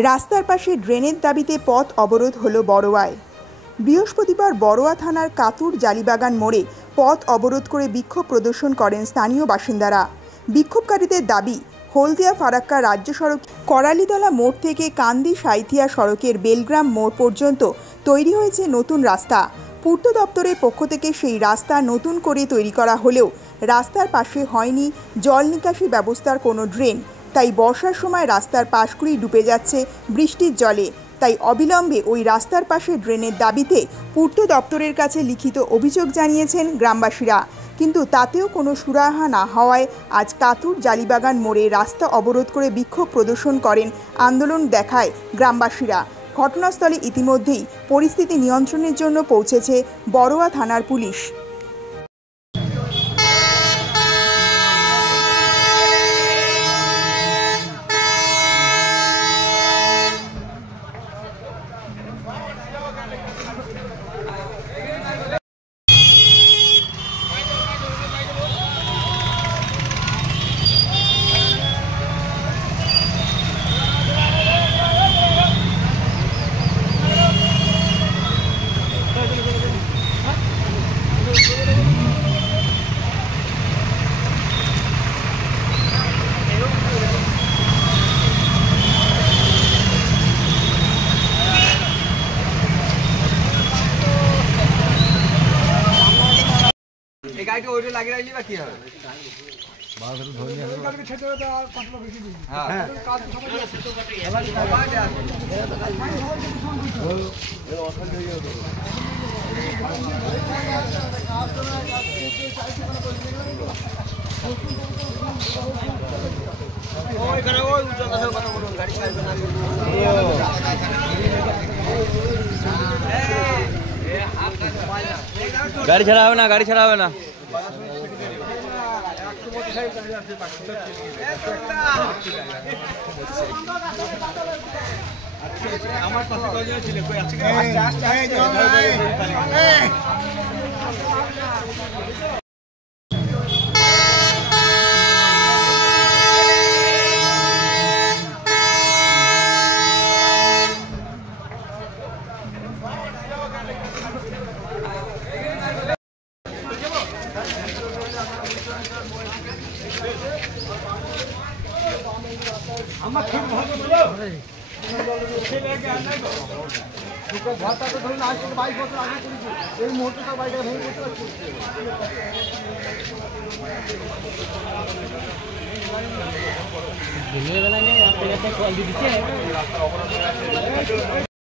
রাস্তার পাশে ড্রেনের দাবিতে পথ অবরোধ হলো বড়োয়ায়। বৃহস্পতিবার বড়োয়া থানার কাতুর জালিবাগান মোড়ে পথ অবরোধ করে বিক্ষোভ প্রদর্শন করেন স্থানীয় বাসিন্দারা। বিক্ষোভকারীদের দাবি, হলদিয়া ফারাক্কা রাজ্য সড়ক করালিতলা মোড় থেকে কান্দি সাঁইথিয়া সড়কের বেলগ্রাম মোড় পর্যন্ত তৈরি হয়েছে নতুন রাস্তা। পূর্ত দপ্তরের পক্ষ থেকে সেই রাস্তা নতুন করে তৈরি করা হলেও রাস্তার পাশে হয়নি জল নিকাশি ব্যবস্থার কোনো ড্রেন। তাই বর্ষার সময় রাস্তার পাশগুলি ডুবে যাচ্ছে বৃষ্টির জলে। তাই অবিলম্বে ওই রাস্তার পাশে ড্রেনের দাবিতে পূর্ত দপ্তরের কাছে লিখিত অভিযোগ জানিয়েছেন গ্রামবাসীরা। কিন্তু তাতেও কোনো সুরাহা না হওয়ায় আজ কাতুর জালিবাগান মোড়ে রাস্তা অবরোধ করে বিক্ষোভ প্রদর্শন করেন, আন্দোলন দেখায় গ্রামবাসীরা। ঘটনাস্থলে ইতিমধ্যেই পরিস্থিতি নিয়ন্ত্রণের জন্য পৌঁছেছে বড়োয়া থানার পুলিশ। গাড়িটা ওইটা লাগিয়ে রাখলি বা কি হবে? গাড়ি ছাড়া হবে না, গাড়ি ছাড়া হবে না। আমার পাশে কয়জন ছিল? কই আছে? আমার খুব ভালো বলো ছেলে আগে আনাই গো দুটো ভাতা তো ধরুন আজ থেকে 22 বছর আগে করেছি। এই মুহূর্তে তো বাইকটা ভেঙে বসে আছে। দিনের বেলা নেই, আপনি একটা কল দিতে